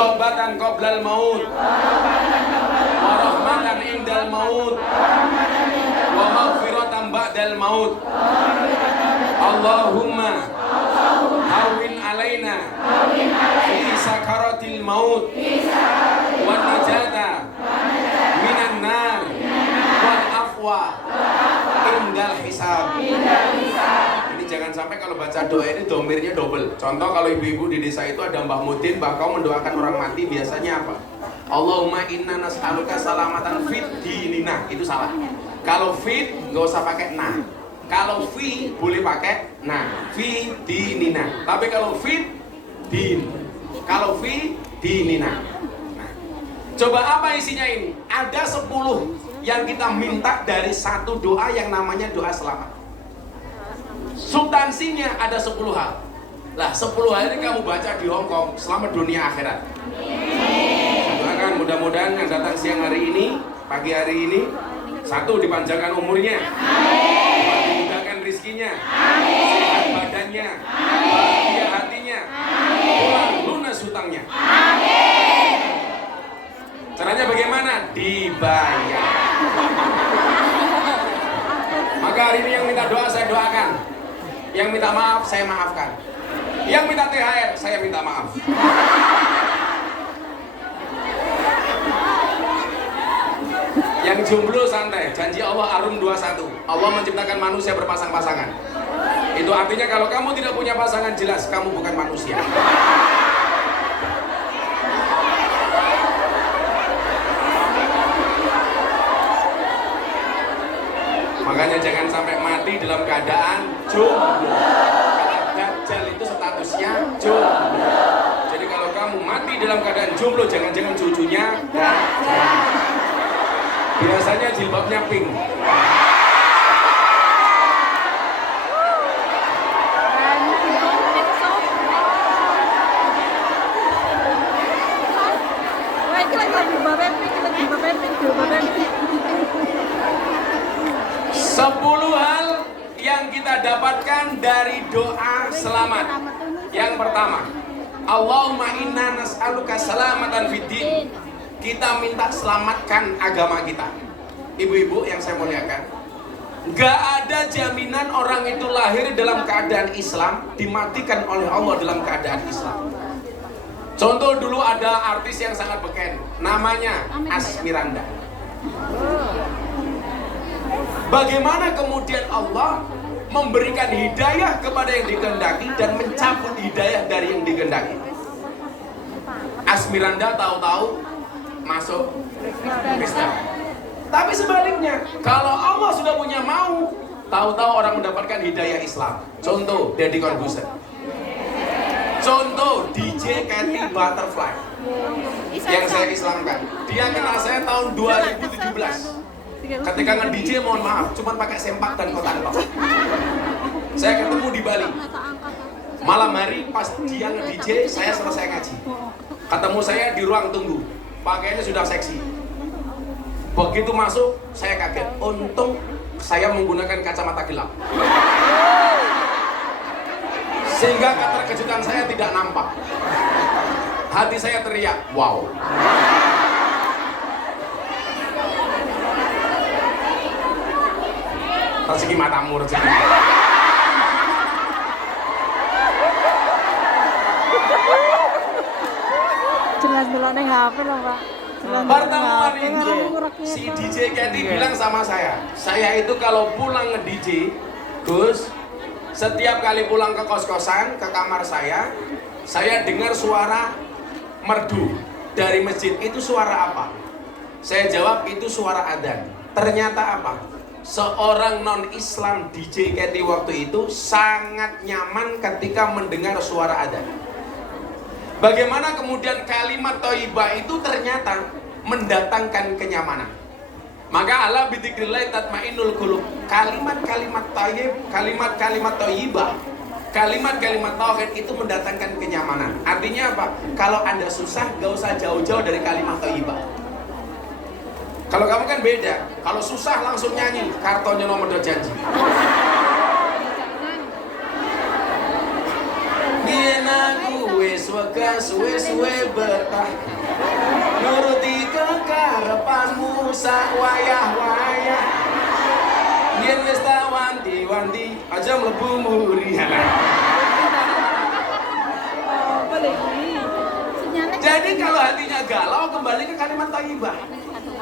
taubatan qoblal maut, wa rahmatan indal maut, wa maghfiratan ba'dal maut. Allahumma hawwin alaina fi sakaratil maut wa najata minan nar wal afwa indal hisab. Ini jangan sampai kalau baca doa ini domirnya double. Contoh kalau ibu-ibu di desa itu ada Mbah Mudin, Mbah Kau mendoakan orang mati biasanya apa? Allahumma inna nas'aluka salamatan fit dinina. Itu salah. Kalau fit nggak usah pakai na. Kalau fi boleh pakai na. Fi dinina. Tapi kalau fit din. Kalau fi dinina. Nah, coba apa isinya ini? Ada 10 yang kita minta dari satu doa yang namanya doa selamat. Substansinya ada 10 hal. Lah 10 hal ini kamu baca di Hongkong, selamat dunia akhirat. Doakan mudah-mudahan yang datang siang hari ini, pagi hari ini, 1 dipanjangkan umurnya, 2 dimudahkan rizkinya, sehat badannya, bahagia hatinya, pulang lunas hutangnya. Caranya bagaimana? Dibayar. Maka hari ini yang minta doa saya doakan, yang minta maaf saya maafkan, yang minta THR saya minta maaf. Yang jomblo santai, janji Allah Arum 21. Allah menciptakan manusia berpasang-pasangan. Itu artinya kalau kamu tidak punya pasangan, jelas kamu bukan manusia. Makanya jangan sampai mati dalam keadaan jomblo. Dajjal itu statusnya jomblo. Jadi kalau kamu mati dalam keadaan jomblo, jangan-jangan cucunya Dajjal. Biasanya jilbabnya pink. Sepuluh hal yang kita dapatkan dari doa selamat. Yang pertama, Allahumma inna nas'aluka salamatan fiddin. Kita minta selamatkan agama kita. Ibu-ibu yang saya muliakan, gak ada jaminan orang itu lahir dalam keadaan Islam, dimatikan oleh Allah dalam keadaan Islam. Contoh dulu ada artis yang sangat beken, namanya Asmiranda. Bagaimana kemudian Allah memberikan hidayah kepada yang dikehendaki dan mencabut hidayah dari yang dikehendaki. Asmiranda tahu-tahu masuk Kristen. Tapi sebaliknya, kalau Allah sudah punya mau, tahu-tahu orang mendapatkan hidayah Islam. Contoh Deddy Corbuzier. Contoh DJ Katy Butterfly yang saya Islamkan. Dia kenal saya tahun 2017. Ketika nge-DJ, mohon maaf, cuma pakai sempak dan kotak tok. Saya ketemu di Bali. Malam hari pas dia nge-DJ, saya selesai ngaji. Ketemu saya di ruang tunggu. Pakaiannya sudah seksi. Begitu masuk, saya kaget. Untung saya menggunakan kacamata gelap, sehingga keterkejutan saya tidak nampak. Hati saya teriak, wow. Rezeki matamu, rezeki. Jelas belok neng HP loh Pak. Pertemuan itu si DJ Katy bilang sama saya itu kalau pulang nge-DJ, Gus, setiap kali pulang ke kos-kosan, ke kamar saya dengar suara merdu dari masjid. Itu suara apa? Saya jawab itu suara adzan. Ternyata apa? Seorang non-Islam DJ Katy waktu itu sangat nyaman ketika mendengar suara adzan. Bagaimana kemudian kalimat thayyibah itu ternyata mendatangkan kenyamanan. Maka ala bidzikrillah tatmainnul qulub. Kalimat-kalimat thayyib, kalimat-kalimat thayyibah, kalimat-kalimat tauhid itu mendatangkan kenyamanan. Artinya apa? Kalau Anda susah, gak usah jauh-jauh dari kalimat thayyibah. Kalau kamu kan beda. Kalau susah langsung nyanyi kartonnya nomor janji. Biena gue wega suwe-suwe betah nuruti kekarepanmu sak wayah-wayah yen wis tak wanti-wanti aja mlebu murihan. Oh, boleh ini. Sinyalnya. Jadi kalau hatinya galau kembali ke kalimat thayyibah.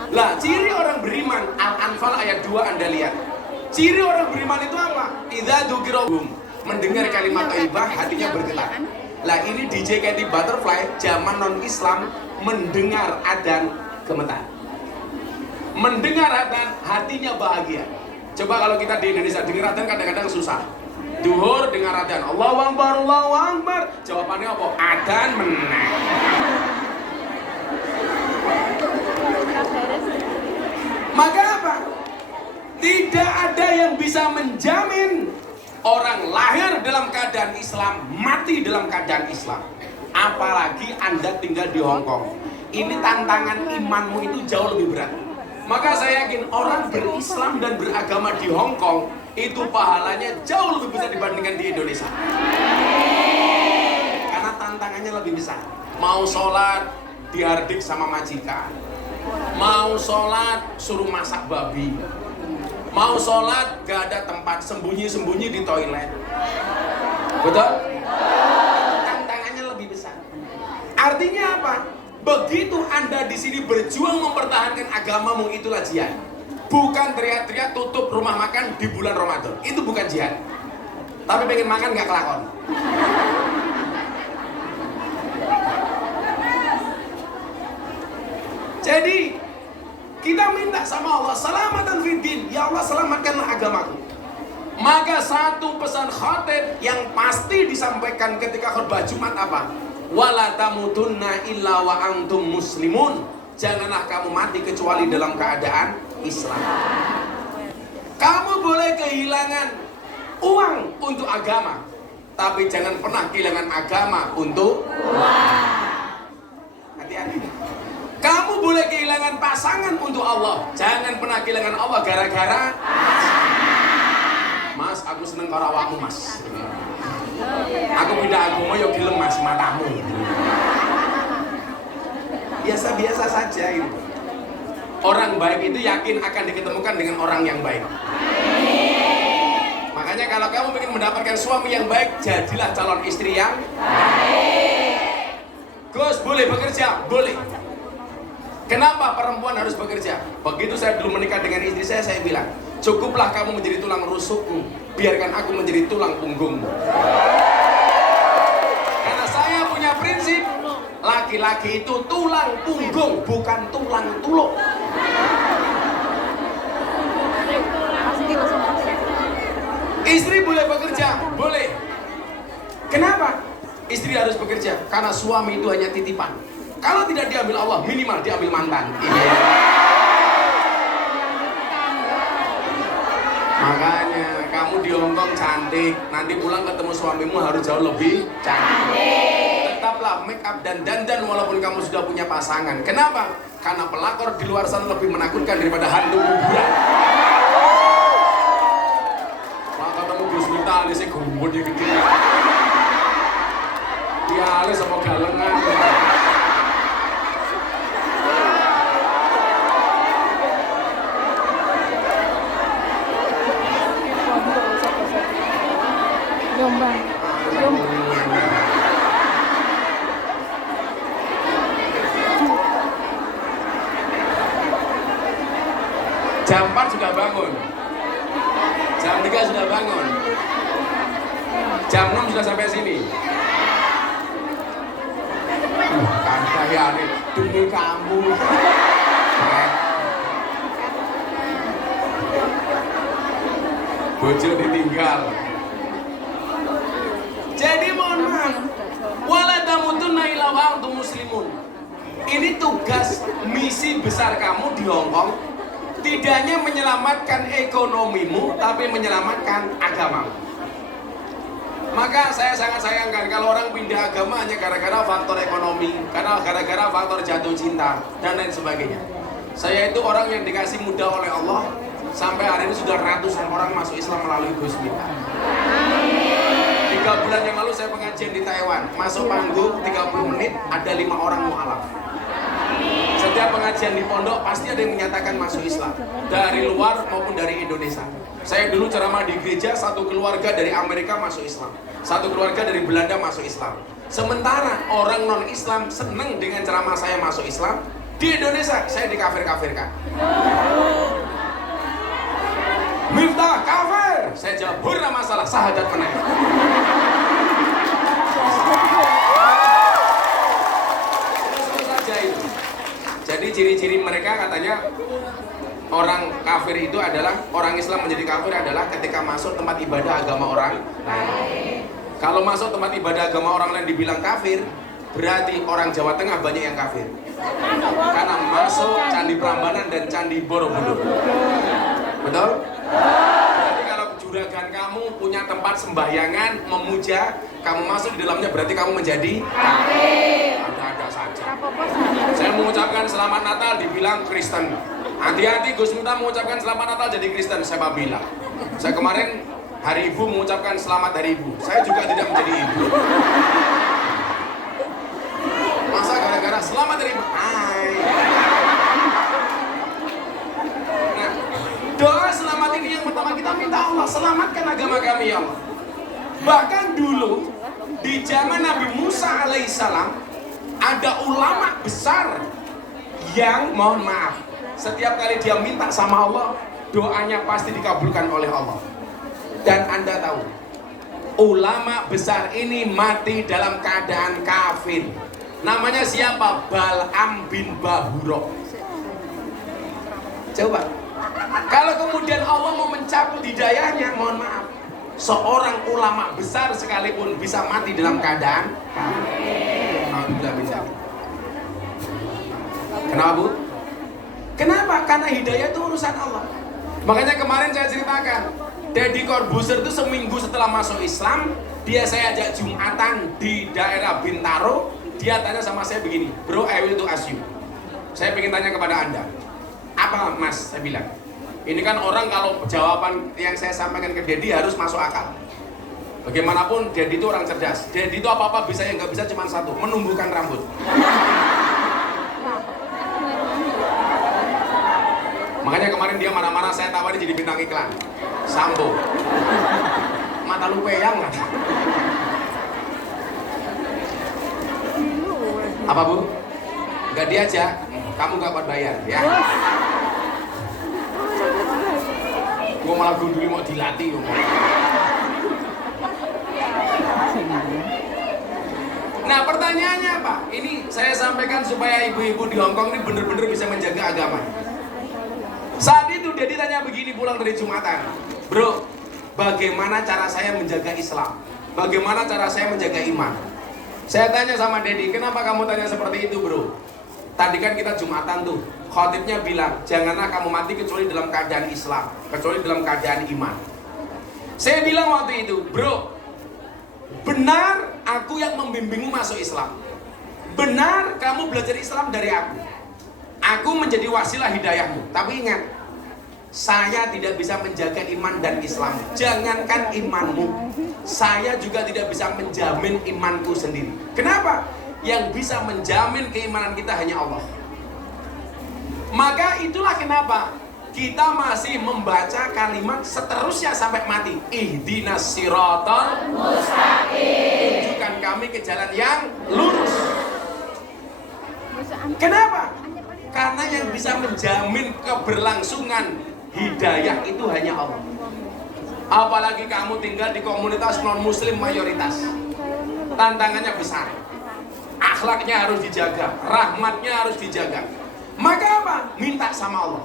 Lah, ciri orang beriman Al-Anfal ayat 2 Anda lihat. Ciri orang beriman itu apa? Idza dzukirahum, mendengar kalimat thayyibah hatinya bergetar. Lah ini DJ Katy Butterfly zaman non-Islam mendengar adzan gemetar. Mendengar adzan hatinya bahagia. Coba kalau kita di Indonesia dengar adzan kadang-kadang susah. Duhur dengar adzan, Allahu Akbar, Allahu Akbar. Jawabannya apa? Adzan menang. Maka apa? Tidak ada yang bisa menjamin orang lahir dalam keadaan Islam, mati dalam keadaan Islam. Apalagi Anda tinggal di Hong Kong. Ini tantangan imanmu itu jauh lebih berat. Maka saya yakin orang berislam dan beragama di Hong Kong itu pahalanya jauh lebih besar dibandingkan di Indonesia. Karena tantangannya lebih besar. Mau sholat dihardik sama majikan. Mau sholat suruh masak babi. Mau sholat gak ada tempat, sembunyi-sembunyi di toilet. Betul? Tantangannya lebih besar. Artinya apa? Begitu Anda di sini berjuang mempertahankan agamamu, itulah jihad. Bukan teriak-teriak tutup rumah makan di bulan Ramadan. Itu bukan jihad. Tapi pengen makan gak kelakon. Jadi kita minta sama Allah selamatan fiddin. Ya Allah, selamatkanlah agamaku. Maka satu pesan khatib yang pasti disampaikan ketika khutbah Jumat apa? Wala tamutunna illa wa antum muslimun. Janganlah kamu mati kecuali dalam keadaan Islam. Kamu boleh kehilangan uang untuk agama, tapi jangan pernah kehilangan agama untuk uang. Hati-hati. Kamu boleh kehilangan pasangan untuk Allah, jangan pernah kehilangan Allah gara-gara Mas, aku seneng karo awakmu, Mas. Aku pindah agama yo gelem Mas matamu. Biasa-biasa saja itu. Orang baik itu yakin akan diketemukan dengan orang yang baik. Makanya kalau kamu ingin mendapatkan suami yang baik, jadilah calon istri yang baik. Gus, boleh bekerja? Boleh. Kenapa perempuan harus bekerja? Begitu saya dulu menikah dengan istri saya bilang, cukuplah kamu menjadi tulang rusukku, biarkan aku menjadi tulang punggungmu. Karena saya punya prinsip, laki-laki itu tulang punggung, bukan tulang tuluk. Istri boleh bekerja? Boleh. Kenapa? Istri harus bekerja, karena suami itu hanya titipan. Kalau tidak diambil Allah, minimal diambil mantan. Iya. Makanya kamu di Hongkong cantik, nanti pulang ketemu suamimu harus jauh lebih cantik. Tetaplah make up dan dandan walaupun kamu sudah punya pasangan. Kenapa? Karena pelakor di luar sana lebih menakutkan daripada hantu kuburan. Pak ketemu Gus Miftah alisnya gumbut ya gede. Dia alis sama galengan. Jombang. Jam 4 sudah bangun. Jam 3 sudah bangun. Jam 6 sudah sampai sini. Kan saya demi kamu. Bojo ditinggal. Jadi mohon maaf, wala tamutunna illa wa antum muslimun. Ini tugas misi besar kamu di Hong Kong. Tidak hanya menyelamatkan ekonomimu, tapi menyelamatkan agamamu. Maka saya sangat sayangkan kalau orang pindah agama hanya gara-gara faktor ekonomi, karena gara-gara faktor jatuh cinta dan lain sebagainya. Saya itu orang yang dikasih mudah oleh Allah. Sampai hari ini sudah ratusan orang masuk Islam melalui Gus Miftah. 3 3 bulan yang lalu saya pengajian di Taiwan. Masuk panggung 30 menit, ada 5 orang mu'alaf. Setiap pengajian di pondok pasti ada yang menyatakan masuk Islam, dari luar maupun dari Indonesia. Saya dulu ceramah di gereja, satu keluarga dari Amerika masuk Islam, satu keluarga dari Belanda masuk Islam. Sementara orang non-Islam seneng dengan ceramah saya masuk Islam. Di Indonesia saya dikafir-kafirkan. Miftah kafir, saya jawab burna masalah sahadat menang. Jadi ciri-ciri mereka katanya orang kafir itu adalah, orang Islam menjadi kafir adalah ketika masuk tempat ibadah agama orang lain. Kalau masuk tempat ibadah agama orang lain dibilang kafir, berarti orang Jawa Tengah banyak yang kafir. Karena masuk Candi Prambanan dan Candi Borobudur. Betul? Berarti kalau juragan kamu punya tempat sembahyangan, memuja, kamu masuk di dalamnya berarti kamu menjadi kafir. Ada-ada saja. Saya mengucapkan selamat Natal dibilang Kristen. Hati-hati Gus Miftah mengucapkan selamat Natal jadi Kristen, saya bilang. Saya kemarin hari Ibu mengucapkan selamat hari Ibu. Saya juga tidak menjadi ibu. Masa gara-gara selamat hari Ibu? Hai. Nah, doa selamat ini yang pertama kita minta Allah, selamatkan agama kami ya Allah. Bahkan dulu di zaman Nabi Musa alaihissalam ada ulama besar yang mohon maaf, setiap kali dia minta sama Allah, doanya pasti dikabulkan oleh Allah. Dan Anda tahu, ulama besar ini mati dalam keadaan kafir. Namanya siapa? Bal'am bin Bahura. Coba, kalau kemudian Allah mau mencabut hidayahnya, mohon maaf, seorang ulama besar sekalipun bisa mati dalam keadaan kafir. Kenapa Bu? Kenapa? Karena hidayah itu urusan Allah. Makanya kemarin saya ceritakan, Deddy Corbuzier itu seminggu setelah masuk Islam, dia saya ajak Jumatan di daerah Bintaro. Dia tanya sama saya begini, bro, I will to ask you. Saya ingin tanya kepada Anda, apa Mas? Saya bilang, ini kan orang kalau jawaban yang saya sampaikan ke Deddy harus masuk akal. Bagaimanapun Deddy itu orang cerdas. Deddy itu apa-apa bisa, yang nggak bisa cuma satu, menumbuhkan rambut. Makanya kemarin dia marah-marah, saya tawarin jadi bintang iklan Sambo. Mata lu peyang nggak? Apa Bu? Nggak diajak, kamu nggak buat bayar ya. Gue malah gunduli mau dilatih. Nah pertanyaannya apa? Ini saya sampaikan supaya ibu-ibu di Hongkong ini benar-benar bisa menjaga agama. Saat itu Deddy tanya begini pulang dari Jumatan, bro, bagaimana cara saya menjaga Islam? Bagaimana cara saya menjaga iman? Saya tanya sama Deddy, kenapa kamu tanya seperti itu bro? Tadi kan kita Jumatan tuh, khotibnya bilang, janganlah kamu mati kecuali dalam keadaan Islam, kecuali dalam keadaan iman. Saya bilang waktu itu, bro, benar aku yang membimbingmu masuk Islam. Benar kamu belajar Islam dari aku. Aku menjadi wasilah hidayahmu. Tapi ingat, saya tidak bisa menjaga iman dan Islam. Jangankan imanmu, saya juga tidak bisa menjamin imanku sendiri. Kenapa? Yang bisa menjamin keimanan kita hanya Allah. Maka itulah kenapa kita masih membaca kalimat seterusnya sampai mati. Ihdinas siratal mustaqim. Tunjukkan kami ke jalan yang lurus. Kenapa? Karena yang bisa menjamin keberlangsungan hidayah itu hanya Allah. Apalagi kamu tinggal di komunitas non-muslim mayoritas. Tantangannya besar. Akhlaknya harus dijaga, rahmatnya harus dijaga. Maka apa? Minta sama Allah.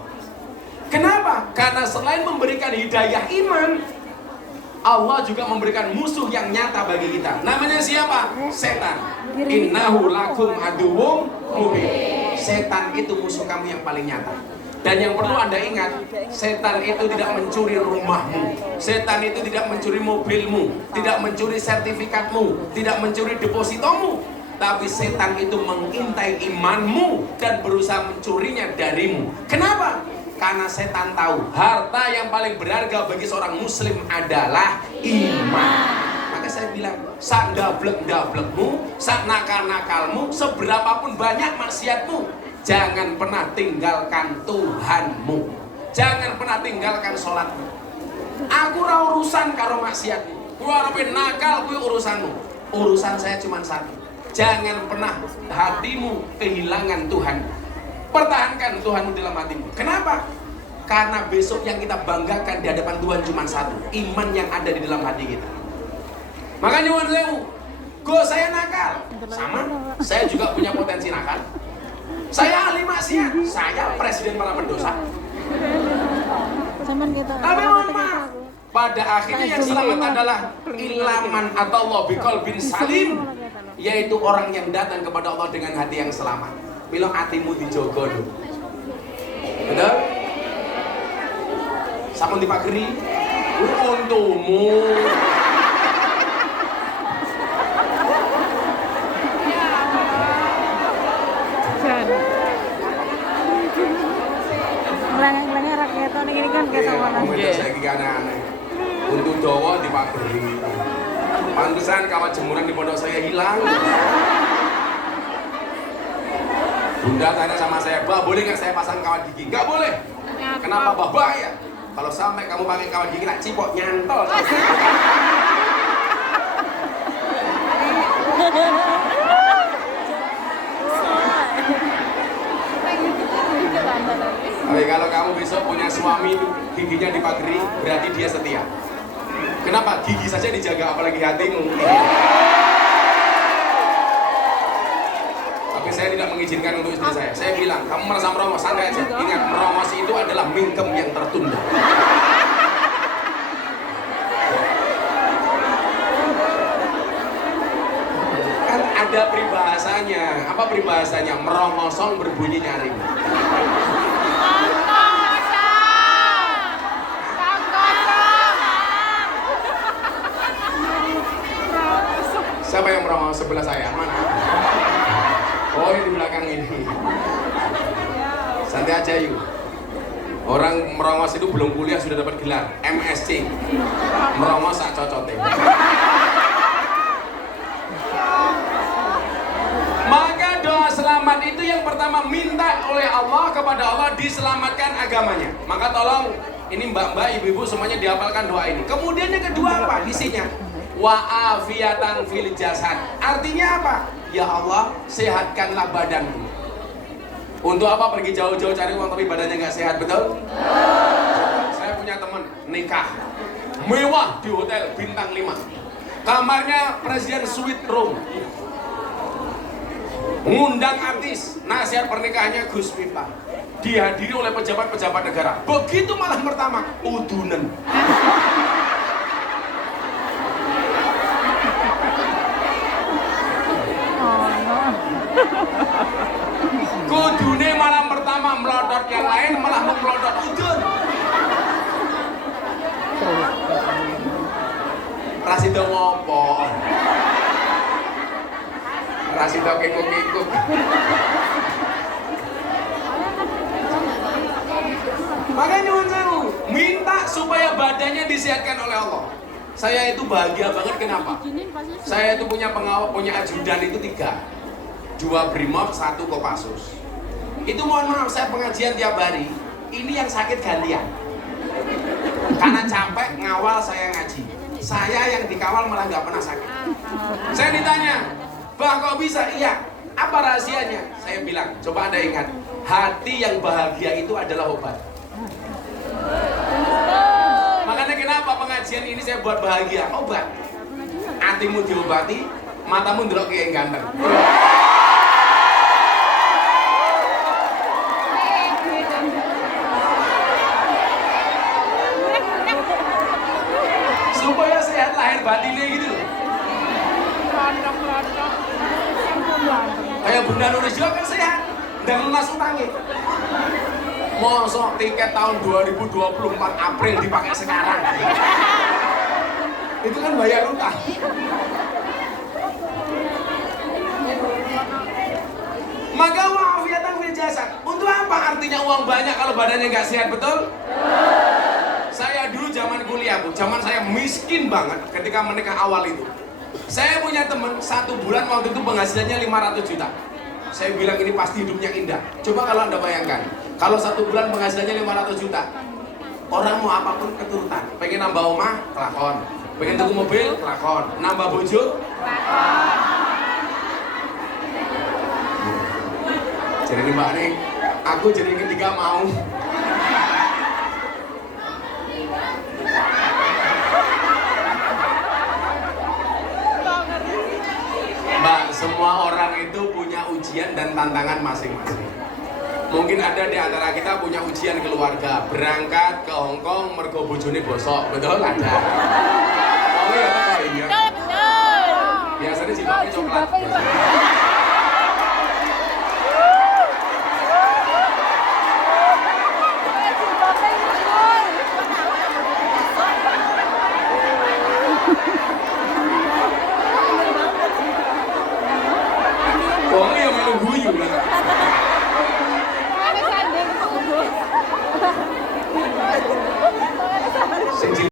Kenapa? Karena selain memberikan hidayah iman, Allah juga memberikan musuh yang nyata bagi kita. Namanya siapa? Setan. Innahu lakum aduwwum mubin. Setan itu musuh kamu yang paling nyata. Dan yang perlu Anda ingat, setan itu tidak mencuri rumahmu, setan itu tidak mencuri mobilmu, tidak mencuri sertifikatmu, tidak mencuri depositomu. Tapi setan itu mengintai imanmu dan berusaha mencurinya darimu. Kenapa? Karena setan tahu harta yang paling berharga bagi seorang muslim adalah iman. Maka saya saya bilang, sak dablek-dablekmu, sak nakal-nakalmu, seberapapun banyak maksiatmu, jangan pernah tinggalkan Tuhanmu. Jangan pernah tinggalkan sholatmu. Aku ora urusan karo maksiatmu. Ku arepe nakal kuwi urusanmu. Urusan saya cuma satu. Jangan pernah hatimu kehilangan Tuhan. Pertahankan Tuhanmu dalam hatimu. Kenapa? Karena besok yang kita banggakan di hadapan Tuhan cuma satu, iman yang ada di dalam hati kita. Makanya nyuwun sewu, saya nakal, sama, saya juga punya potensi nakal. Saya ahli maksiat, saya presiden para pendosa. Tapi mohon maaf, pada akhirnya yang selamat adalah ilaman atau Allah biqalbin salim, yaitu orang yang datang kepada Allah dengan hati yang selamat. Bilang hatimu dijogo dulu. Betul? Sampun dipageri, untukmu. Ngeleng-ngelengnya rakyat ini kan kayak sama nasi. Saya gini aneh-aneh. Untuk Jawa dipageri. Pantesan kawat jemuran di pondok saya hilang. Bunda tanya sama saya, "Bah, boleh nggak saya pasang kawat gigi?" Nggak boleh. Kenapa, Bah? Bahaya. Kalau sampai kamu pakai kawat gigi, nak cipok nyantol. Oke, kalau kamu besok punya suami giginya dipageri, berarti dia setia. Kenapa? Gigi saja dijaga, apalagi hatimu. Tapi saya tidak mengizinkan untuk istri saya. Saya bilang, kamu merasa merongos, santai aja. Ingat, merongos itu adalah mingkem yang tertunda. Kan ada peribahasanya. Apa peribahasanya? Merongosong berbunyi nyaring. Siapa yang merongos sebelah saya? Mana? Oh, yang di belakang ini. Santai aja yuk. Orang merongos itu belum kuliah sudah dapat gelar MSc. Merongos sak cocote. Maka doa selamat itu yang pertama minta oleh Allah kepada Allah diselamatkan agamanya. Maka tolong ini mbak-mbak, ibu-ibu semuanya dihafalkan doa ini. Kemudian yang kedua apa isinya? Wa'afiyatan fil jasad. Artinya apa? Ya Allah, sehatkanlah badanku. Untuk apa pergi jauh-jauh cari uang tapi badannya nggak sehat, betul? Saya punya teman nikah mewah di hotel bintang 5. Kamarnya presiden suite room. Ngundang artis, nasihat pernikahannya Gus Miftah. Dihadiri oleh pejabat-pejabat negara. Begitu malam pertama, udunen. Kudune malam pertama melodot yang lain malah melodot udun. Rasido ngopo? Rasido kekuk-kekuk. Makanya nyuwun sewu, minta supaya badannya disehatkan oleh Allah. Saya itu bahagia banget, kenapa? Saya itu punya pengawal, punya ajudan itu 3. 2 Brimob, 1 Kopassus. Itu mohon maaf, saya pengajian tiap hari. Ini yang sakit gantian. Karena capek ngawal saya ngaji. Saya yang dikawal malah nggak pernah sakit. Saya ditanya, "Bah, kok bisa?" Iya. Apa rahasianya? Saya bilang, coba Anda ingat, hati yang bahagia itu adalah obat. Makanya kenapa pengajian ini saya buat bahagia? Obat. Hatimu diobati, matamu ndelok kayak ganteng. Supaya sehat lahir batinnya gitu loh. Kayak Bunda Nuris juga kan sehat, dan lunas utangnya. Mosok tiket tahun 2024 April dipakai sekarang. Itu kan bayar utang. Maka wa'afiyatan fil jasad. Untuk apa artinya uang banyak kalau badannya nggak sehat, betul? Saya dulu zaman kuliah, Bu, zaman saya miskin banget ketika menikah awal itu. Saya punya teman 1 bulan waktu itu penghasilannya 500 juta. Saya bilang ini pasti hidupnya indah. Coba kalau Anda bayangkan, kalau 1 bulan penghasilannya 500 juta, orang mau apapun keturutan. Pengen nambah omah, kelakon. Pengen tuku mobil, kelakon. Nambah bojo, kelakon. Jadi Mbak nih, aku jadi ketika mau. Mbak, semua orang itu punya ujian dan tantangan masing-masing. Mungkin ada di antara kita punya ujian keluarga, berangkat ke Hongkong mergo bojone bosok, betul ada. Oh iya, iya. Biasanya jilbabnya coklat. Oh iya, malu guyu lah. Sing